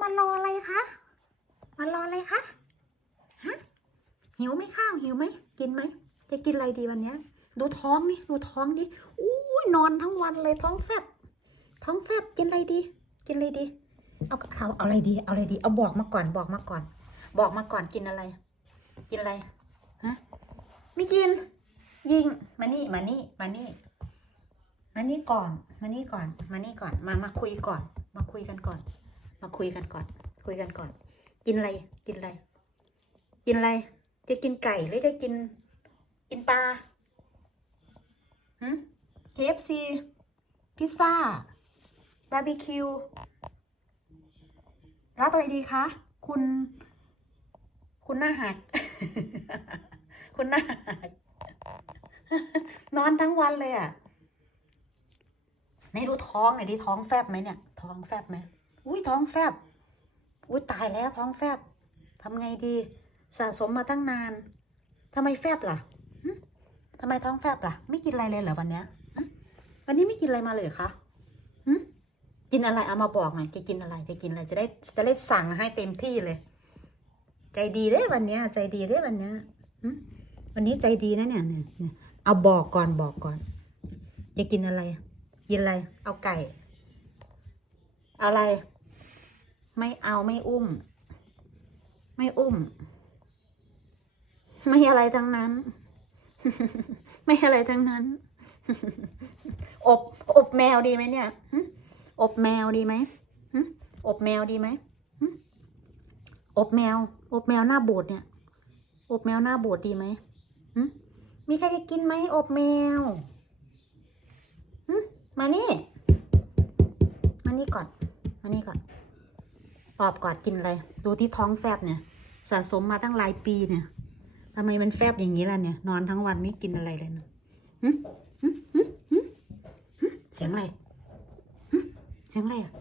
มารออะไรคะมารออะไรคะฮะหิวไหมข้าวหิวไหมกินไหมจะกินอะไรดีวันเนี้ย ดูท้องนี่ดูท้องดิอู้ยนอนทั้งวันเลยท้องแฟบท้องแฟบกินอะไรดี กินอะไรดี เอาเอาเอาอะไรดี เอาอะไรดี เอาบอกมาก่อนบอกมาก่อน บอกมาก่อนกินอะไร กินอะไรฮะไม่กิน ยิงมานี่มานี่มานี่มานี่ก่อน มานี่ก่อน มานี่ก่อน มามาคุยก่อน มาคุยกันก่อน มาคุยกันก่อน คุยกันก่อน กินอะไร กินอะไร กินอะไร จะกินไก่หรือจะกิน กินปลาหืม KFC พิซซ่าบาร์บีคิวรับอะไรดีคะ คุณ คุณหน้าหัก คุณหน้าหัก นอนทั้งวันเลยอะไหนดูท้องหน่อยดิท้องแฟบไหมเนี่ย ท้องแฟบไหม อุ้ยท้องแฟบ อุ้ยตายแล้วท้องแฟบทำไงดี สะสมมาตั้งนานทำไมแฟบล่ะทำไมท้องแฟบล่ะ ไม่กินอะไรเลยเหรอวันเนี้ยวันนี้ไม่กินอะไรมาเลยคะกินอะไรเอามาบอกหน่อยจะกินอะไรจะกินอะไรจะได้จะได้สั่งให้เต็มที่เลย ใจดีเด้วันเนี้ย ใจดีเด้วันเนี้ยวันนี้ใจดีนะเนี่ยเนี่ยเนี่ยเอาบอกก่อนบอกก่อนจะกินอะไร กินอะไร เอาไก่ เอาอะไร ไม่เอาไม่อุ้ม ไม่อุ้ม ไม่อะไรทั้งนั้น ไม่อะไรทั้งนั้น อบอบแมวดีไหมเนี่ยอบแมวดีไหมอบแมวดีไหมอบแมว อบแมวหน้าบูดเนี่ย อบแมวหน้าบูดดีไหมมีใครจะกินไหมอบแมวมานี่ มานี่ก่อน มานี่ก่อน ตอบก่อนกินอะไรดูที่ท้องแฟบเนี่ย สะสมมาตั้งหลายปีเนี่ยทำไมมันแฟบอย่างนี้ล่ะเนี่ย นอนทั้งวันไม่กินอะไรเลยนะหึหึหึหึเสียงอะไรหึเสียงอะไรอะ